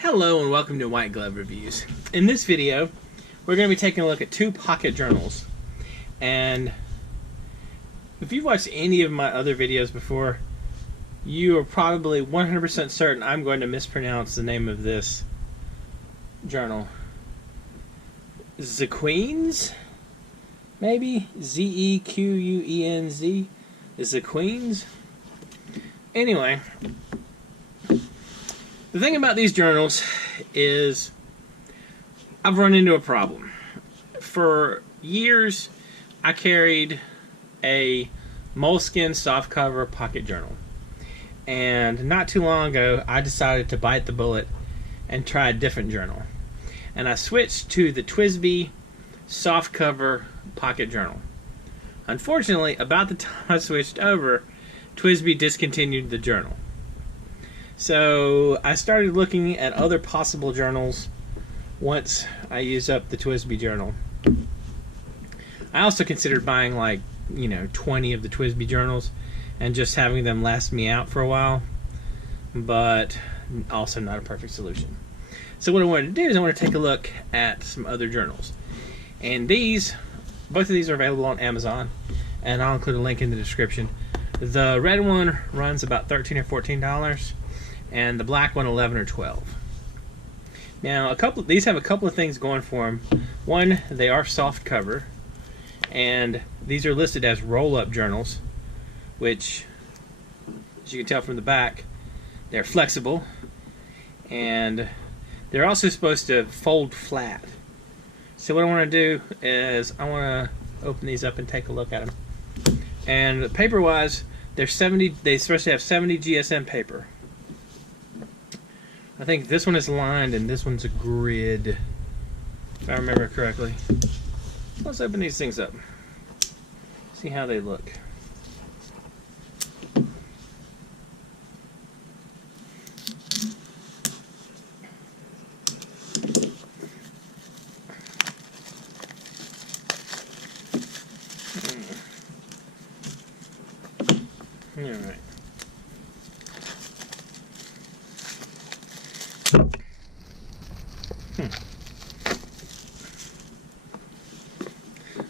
Hello and welcome to White Glove Reviews. In this video, we're going to be taking a look at two pocket journals. And if you've watched any of my other videos before, you are probably 100% certain I'm going to mispronounce the name of this journal. Zequenz? Maybe? Z-E-Q-U-E-N-Z? Zequenz? Anyway, the thing about these journals is I've run into a problem. For years, I carried a moleskin softcover pocket journal. And not too long ago, I decided to bite the bullet and try a different journal. And I switched to the TWSBI softcover pocket journal. Unfortunately, about the time I switched over, TWSBI discontinued the journal. So I started looking at other possible journals once I used up the TWSBI journal. I also considered buying 20 of the TWSBI journals and just having them last me out for a while, but also not a perfect solution. So what I wanted to do is I want to take a look at some other journals. And both of these are available on Amazon, and I'll include a link in the description. The red one runs about $13 or $14, and the black one $11 or $12. Now, these have a couple of things going for them. One, they are soft cover, and these are listed as roll-up journals, which, as you can tell from the back, they're flexible, and they're also supposed to fold flat. So what I want to do is I want to open these up and take a look at them. And paper-wise, they're supposed to have 70 GSM paper. I think this one is lined and this one's a grid, if I remember correctly. Let's open these things up. See how they look. All right.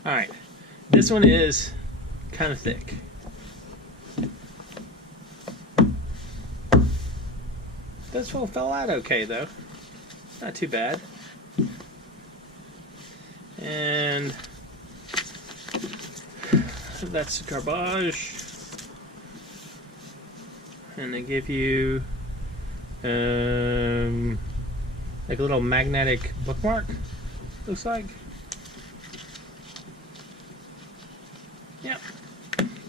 Alright, this one is kind of thick. This one fell out okay though. Not too bad. And that's garbage. And they give you like a little magnetic bookmark, looks like. Yep.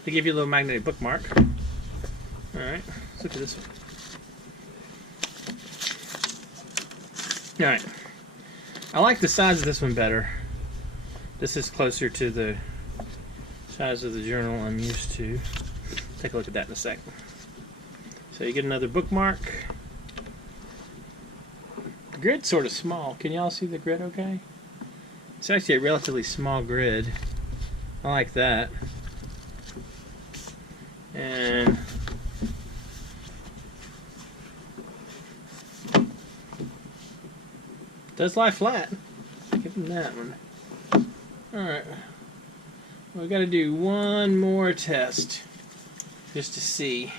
They give you a little magnetic bookmark. Alright, let's look at this one. Alright. I like the size of this one better. This is closer to the size of the journal I'm used to. Take a look at that in a second. So you get another bookmark. The grid's sort of small. Can y'all see the grid okay? It's actually a relatively small grid. I like that. And does lie flat. Give them that one. Alright. We got to do one more test just to see.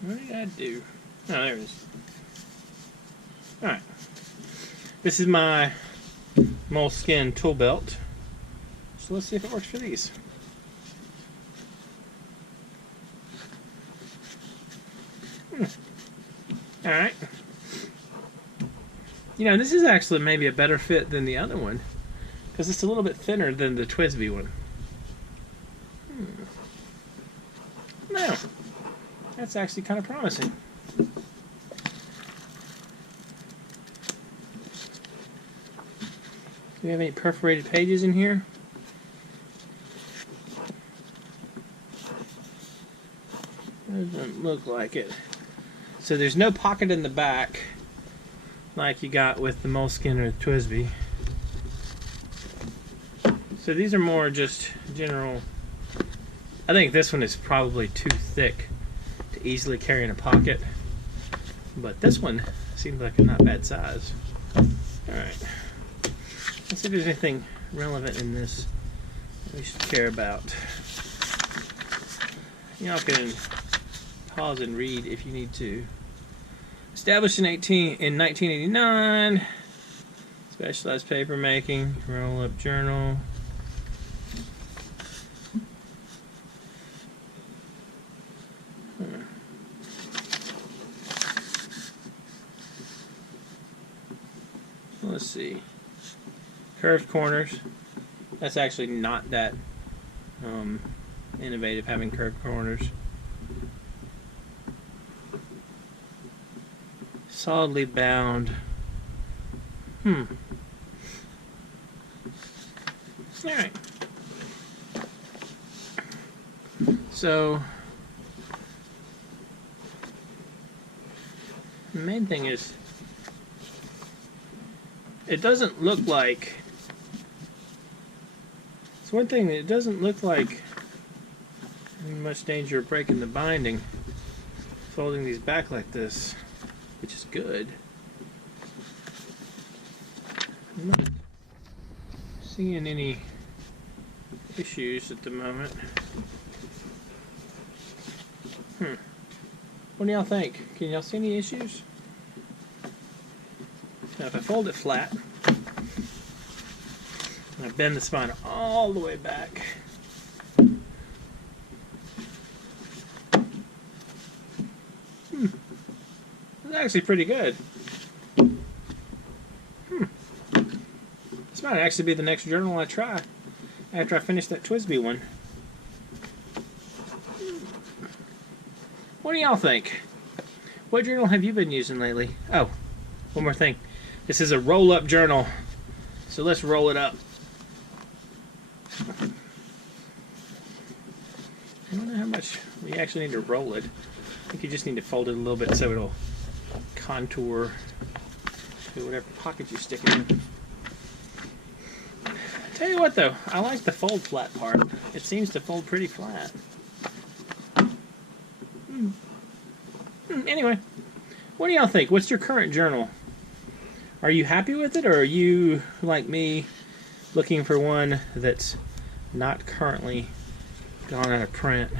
What did I do? Oh, there it is. Alright. This is my moleskin tool belt. So let's see if it works for these. Alright. You know, this is actually maybe a better fit than the other one, because it's a little bit thinner than the TWSBI one. No. That's actually kind of promising. Do we have any perforated pages in here? Doesn't look like it. So there's no pocket in the back like you got with the moleskin or the TWSBI. So these are more just general I think this one is probably too thick to easily carry in a pocket, but this one seems like a not bad size. Alright, let's see if there's anything relevant in this we should care about. Y'all can pause and read if you need to. Established in 1989, specialized paper making, roll-up journal. Let's see. Curved corners. That's actually not that innovative, having curved corners. Solidly bound. Alright. So the main thing is it doesn't look like, it's one thing that it doesn't look like in much danger of breaking the binding folding these back like this, which is good. I'm not seeing any issues at the moment. What do y'all think? Can y'all see any issues? Now if I fold it flat, and I bend the spine all the way back, it's actually pretty good. This might actually be the next journal I try after I finish that TWSBI one. What do y'all think? What journal have you been using lately? Oh, one more thing. This is a roll-up journal, so let's roll it up. I don't know how much we actually need to roll it. I think you just need to fold it a little bit so it'll contour to whatever pocket you stick it in. Tell you what though, I like the fold flat part. It seems to fold pretty flat. Anyway, what do y'all think? What's your current journal? Are you happy with it, or are you, like me, looking for one that's not currently gone out of print?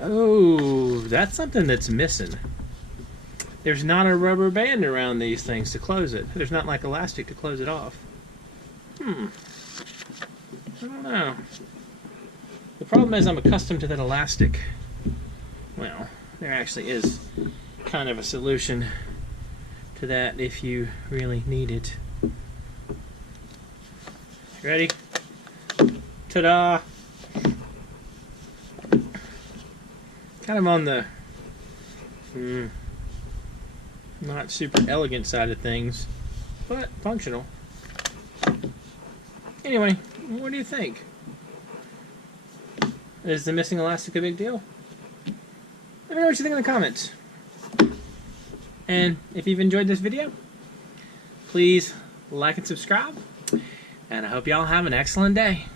Oh, that's something that's missing. There's not a rubber band around these things to close it. There's not like elastic to close it off. I don't know. The problem is I'm accustomed to that elastic. Well, there actually is kind of a solution to that if you really need it. Ready? Ta-da! Kind of on the not super elegant side of things, but functional. Anyway, what do you think? Is the missing elastic a big deal? Let me know what you think in the comments. And if you've enjoyed this video, please like and subscribe. And I hope y'all have an excellent day.